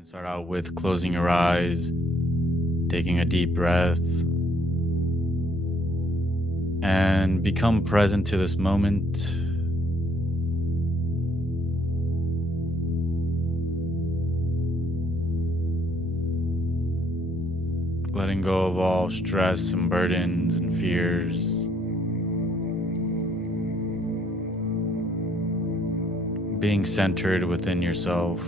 can start out with closing your eyes, taking a deep breath, and become present to this moment. Letting go of all stress and burdens and fears. Being centered within yourself.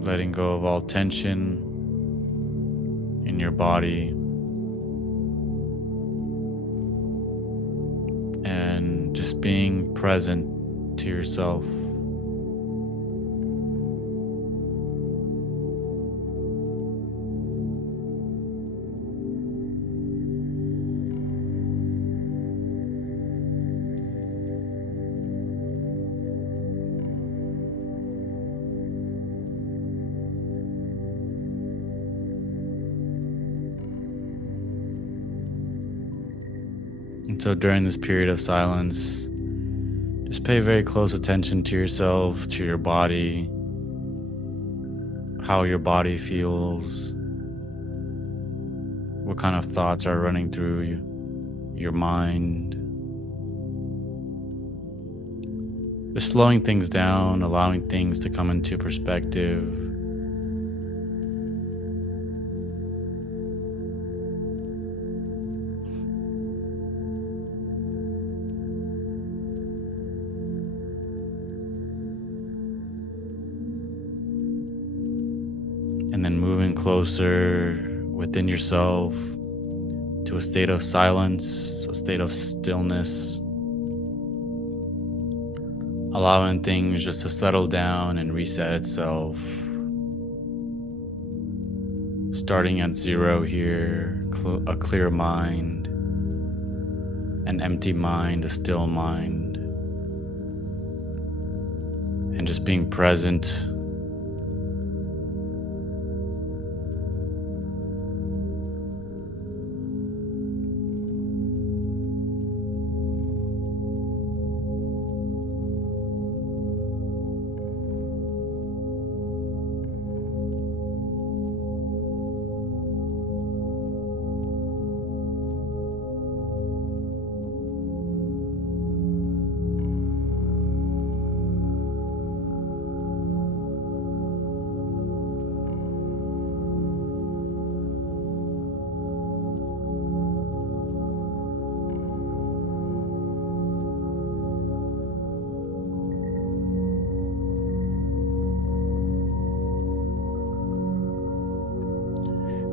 Letting go of all tension in your body. And just being present to yourself. And so during this period of silence, just pay very close attention to yourself, to your body, how your body feels, what kind of thoughts are running through your mind. Just slowing things down, allowing things to come into perspective. And then moving closer within yourself to a state of silence, a state of stillness, allowing things just to settle down and reset itself. Starting at zero here, a clear mind, an empty mind, a still mind, and just being present.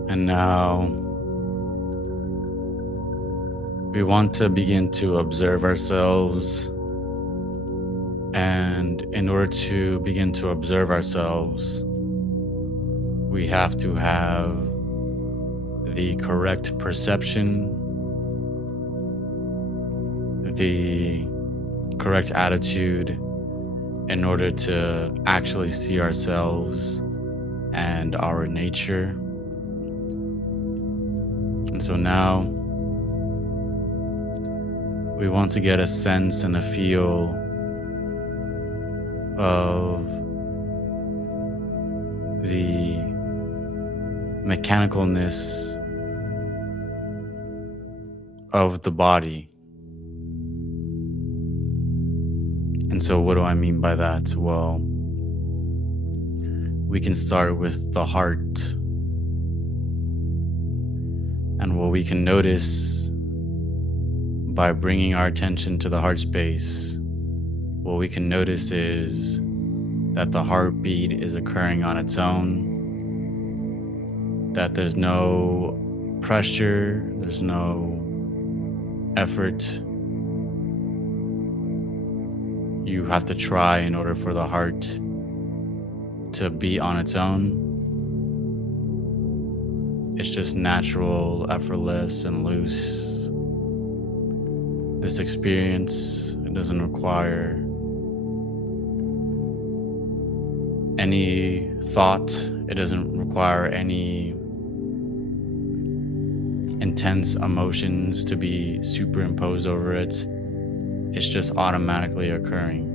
And now we want to begin to observe ourselves. And in order to begin to observe ourselves, we have to have the correct perception, the correct attitude in order to actually see ourselves and our nature. And so now we want to get a sense and a feel of the mechanicalness of the body. And so what do I mean by that? Well, we can start with the heart. And what we can notice by bringing our attention to the heart space, what we can notice is that the heartbeat is occurring on its own, that there's no pressure, there's no effort. You have to try in order for the heart to beat on its own. It's just natural, effortless, and loose. This experience, it doesn't require any thought. It doesn't require any intense emotions to be superimposed over it. It's just automatically occurring.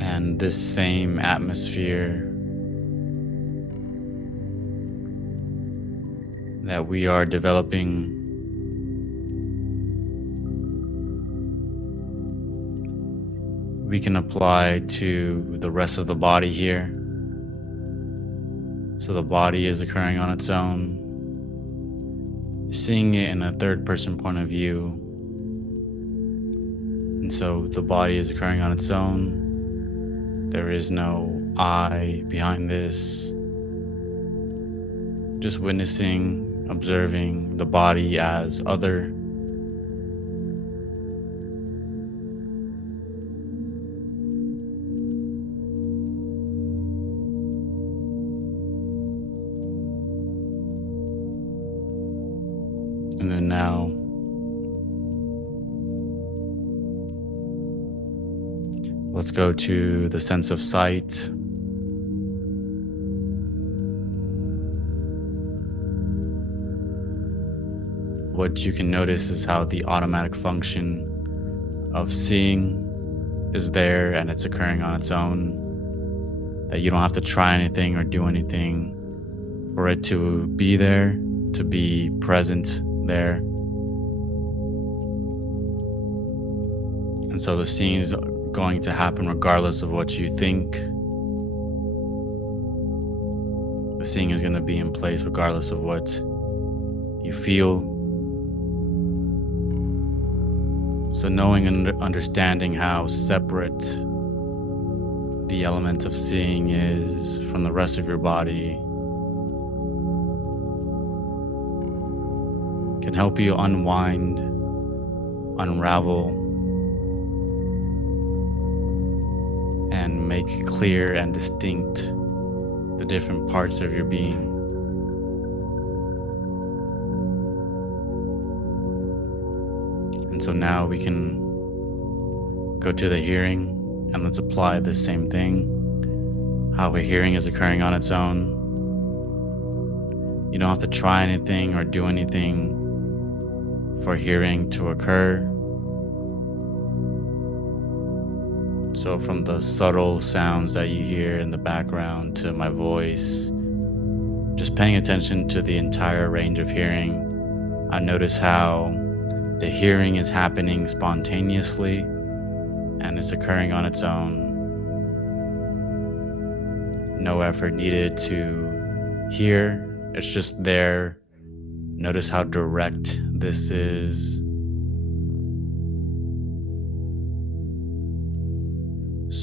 And this same atmosphere that we are developing, we can apply to the rest of the body here. So the body is occurring on its own, seeing it in a third person point of view. And so the body is occurring on its own. There is no I behind this. Just witnessing, observing the body as other. And then now, let's go to the sense of sight. What you can notice is how the automatic function of seeing is there and it's occurring on its own. That you don't have to try anything or do anything for it to be there, to be present there. And so the seeing is going to happen regardless of what you think. The seeing is going to be in place regardless of what you feel. So knowing and understanding how separate the element of seeing is from the rest of your body can help you unwind, unravel, and make clear and distinct the different parts of your being. And so now we can go to the hearing and let's apply the same thing. How a hearing is occurring on its own. You don't have to try anything or do anything for hearing to occur. So from the subtle sounds that you hear in the background to my voice, just paying attention to the entire range of hearing, I notice how the hearing is happening spontaneously and it's occurring on its own. No effort needed to hear, it's just there. Notice how direct this is.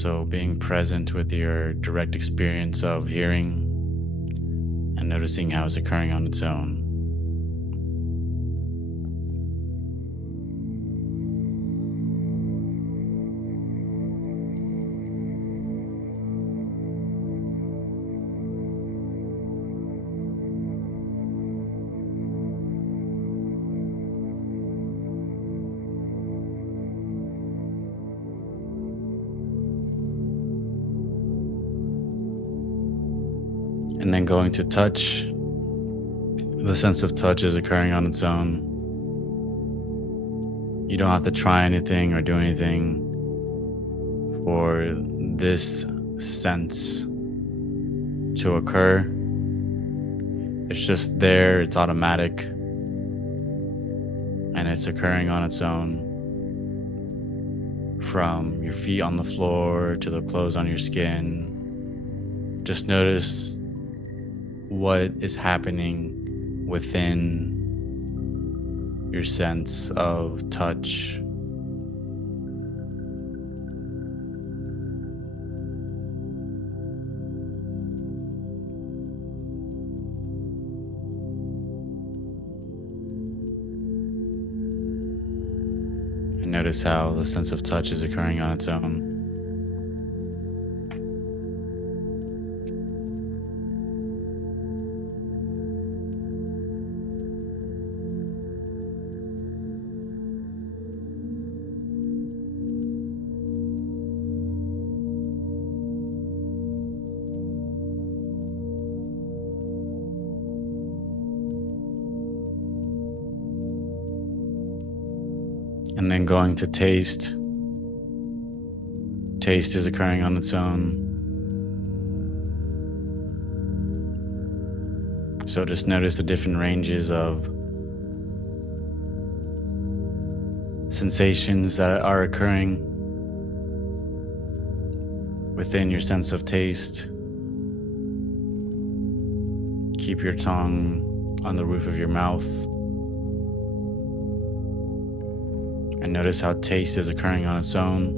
So being present with your direct experience of hearing and noticing how it's occurring on its own. And then going to touch, the sense of touch is occurring on its own. You don't have to try anything or do anything for this sense to occur. It's just there, it's automatic, and it's occurring on its own. From your feet on the floor to the clothes on your skin, just notice what is happening within your sense of touch. And notice how the sense of touch is occurring on its own. And then going to taste. Taste is occurring on its own. So just notice the different ranges of sensations that are occurring within your sense of taste. Keep your tongue on the roof of your mouth and notice how taste is occurring on its own.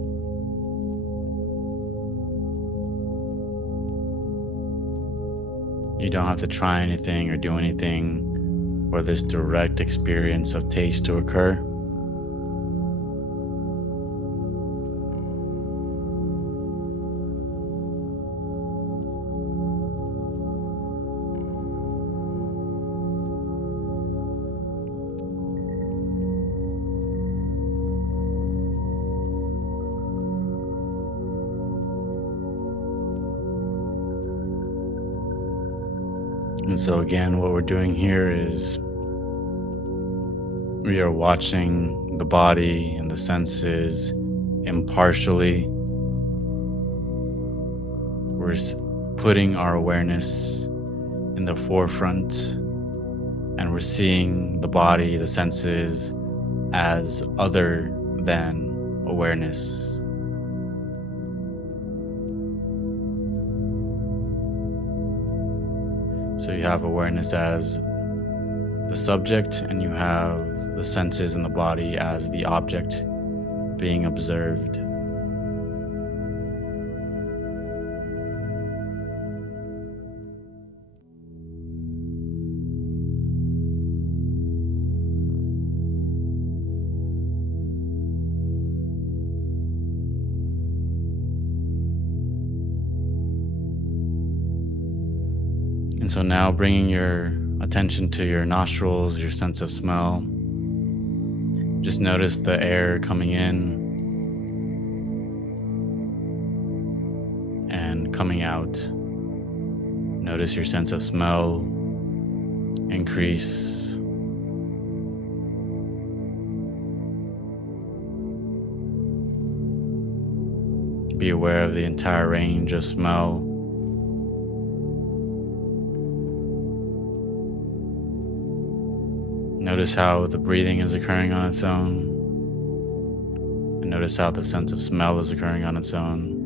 You don't have to try anything or do anything for this direct experience of taste to occur. And so again, what we're doing here is we are watching the body and the senses impartially. We're putting our awareness in the forefront, and we're seeing the body, the senses, as other than awareness. So you have awareness as the subject, and you have the senses in the body as the object being observed. And so now bringing your attention to your nostrils, your sense of smell. Just notice the air coming in and coming out. Notice your sense of smell increase. Be aware of the entire range of smell. Notice how the breathing is occurring on its own. And notice how the sense of smell is occurring on its own.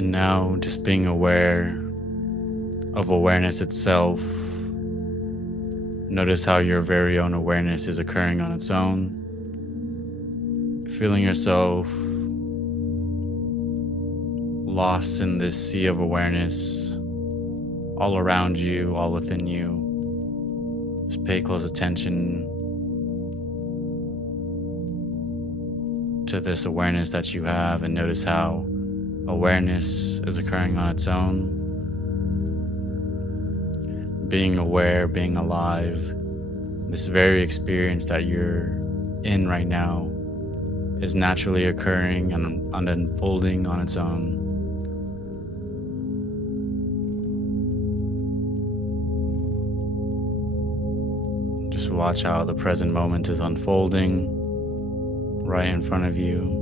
And now just being aware of awareness itself. Notice how your very own awareness is occurring on its own. Feeling yourself lost in this sea of awareness, all around you, all within you. Just pay close attention to this awareness that you have and notice how awareness is occurring on its own. Being aware, being alive, this very experience that you're in right now is naturally occurring and unfolding on its own. Just watch how the present moment is unfolding right in front of you.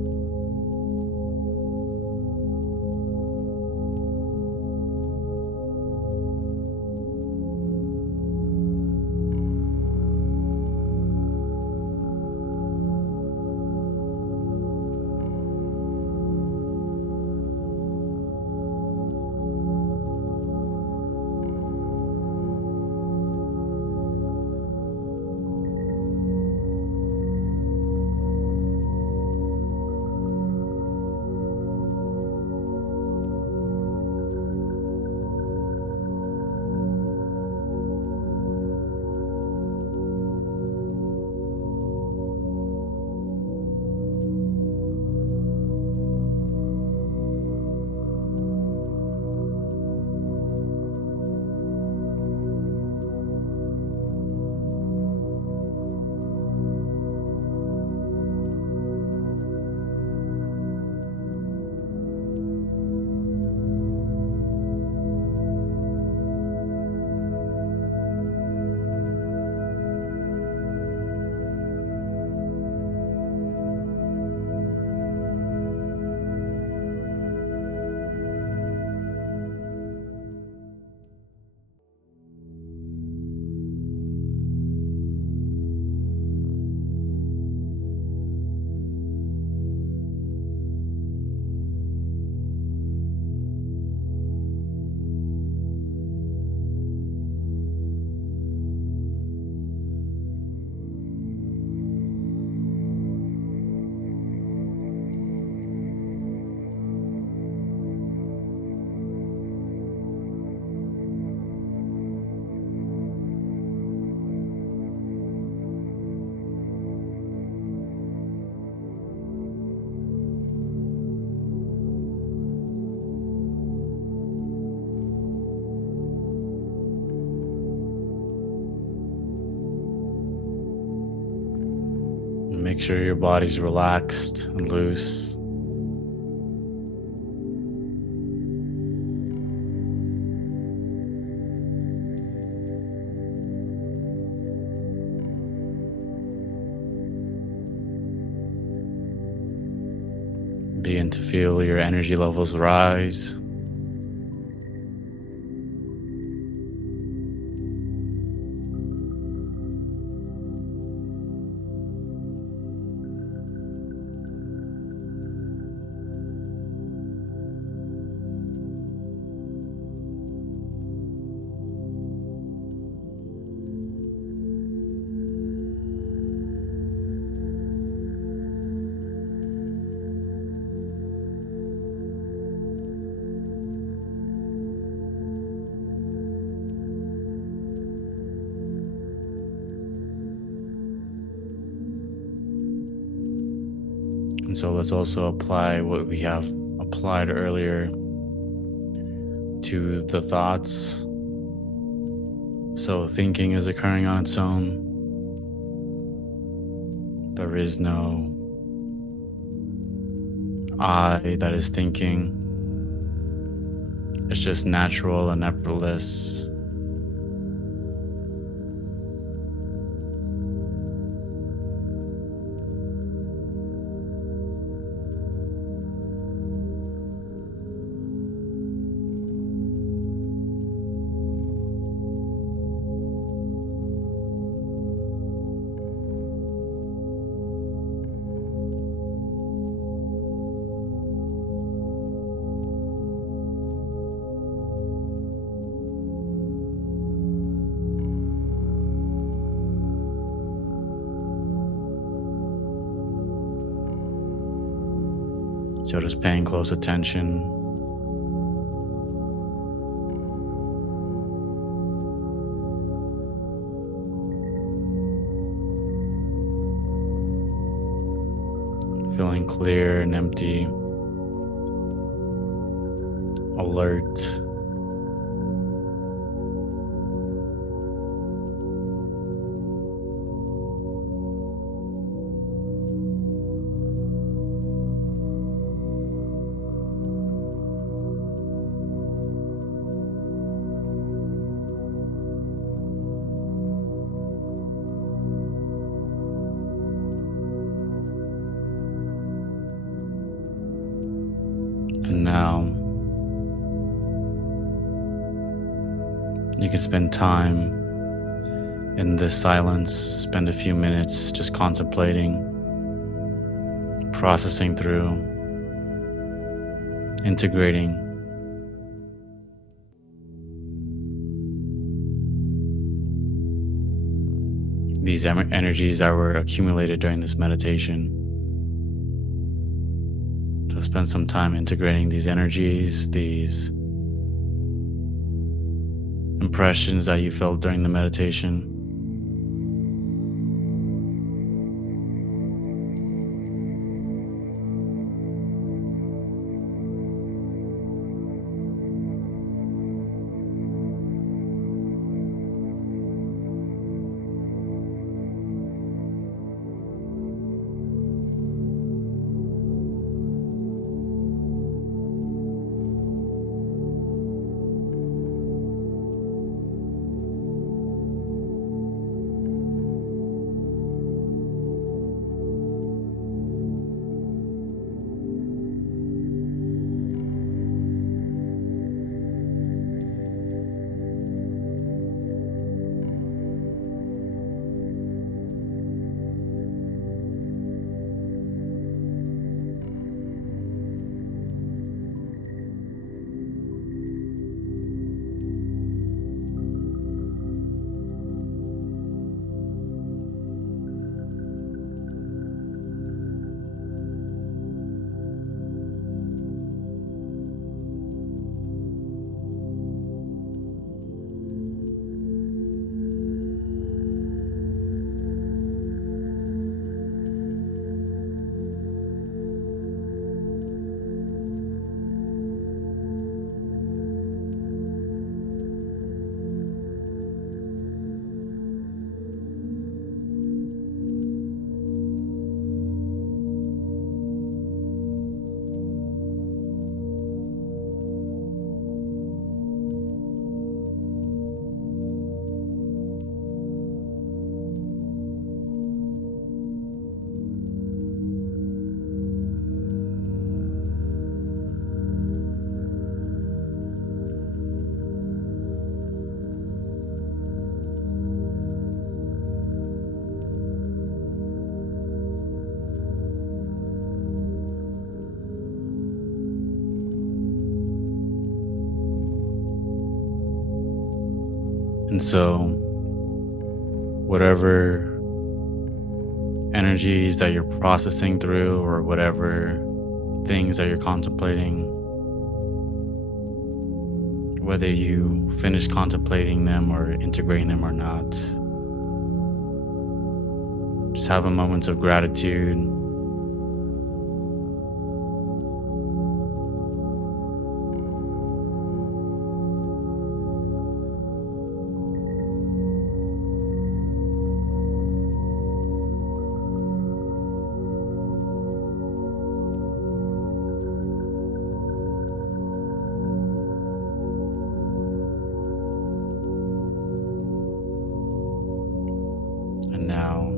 make sure your body's relaxed and loose. Begin to feel your energy levels rise. And so let's also apply what we have applied earlier to the thoughts. So thinking is occurring on its own. There is no I that is thinking. It's just natural and effortless. So just paying close attention. Feeling clear and empty, alert. And now you can spend time in this silence, spend a few minutes just contemplating, processing through, integrating these energies that were accumulated during this meditation. So spend some time integrating these energies, these impressions that you felt during the meditation. And so, whatever energies that you're processing through, or whatever things that you're contemplating, whether you finish contemplating them or integrating them or not, just have a moment of gratitude. And now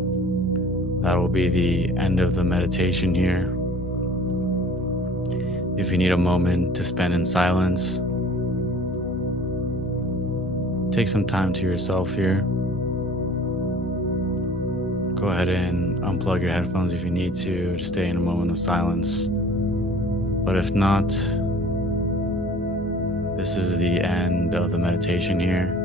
that will be the end of the meditation here. If you need a moment to spend in silence, take some time to yourself here. Go ahead and unplug your headphones if you need to stay in a moment of silence. But if not, this is the end of the meditation here.